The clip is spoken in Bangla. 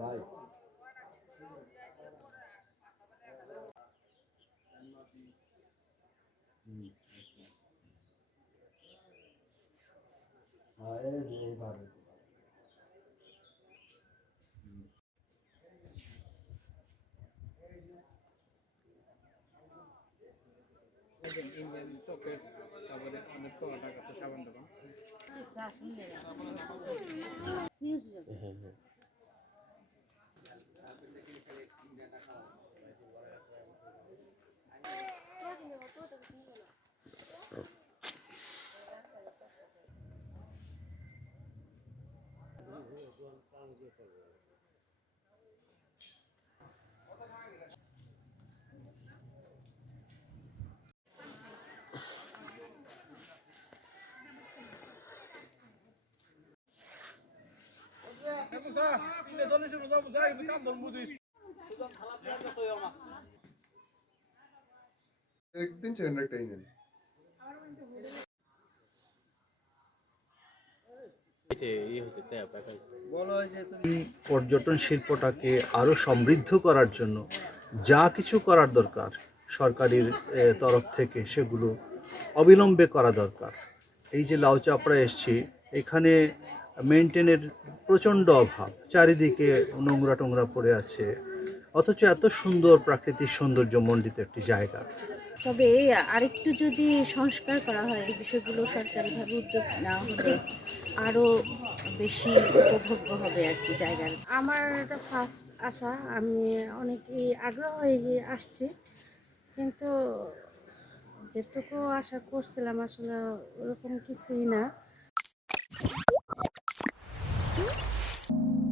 ভাই একদিন চ্যানেলটাই নেন এই পর্যটন শিল্পটাকে আরও সমৃদ্ধ করার জন্য যা কিছু করার দরকার সরকারের তরফ থেকে সেগুলো অবিলম্বে করা দরকার। এই যে লাউচাপড়া এসছি, এখানে মেনটেনের প্রচণ্ড অভাব, চারিদিকে নোংরা টোংরা পড়ে আছে, অথচ এত সুন্দর প্রাকৃতিক সৌন্দর্যমণ্ডিত একটি জায়গা। তবে আরেকটু যদি সংস্কার করা হয়, এই বিষয়গুলো সরকারিভাবে উদ্যোগ নেওয়া হলে আরও বেশি উপভোগ্য হবে আর কি জায়গার। আমার এটা ফার্স্ট আসা, আমি অনেকই আগ্রহ হয়ে আসছি, কিন্তু যেটুকু আশা করছিলাম আসলে ওরকম কিছুই না।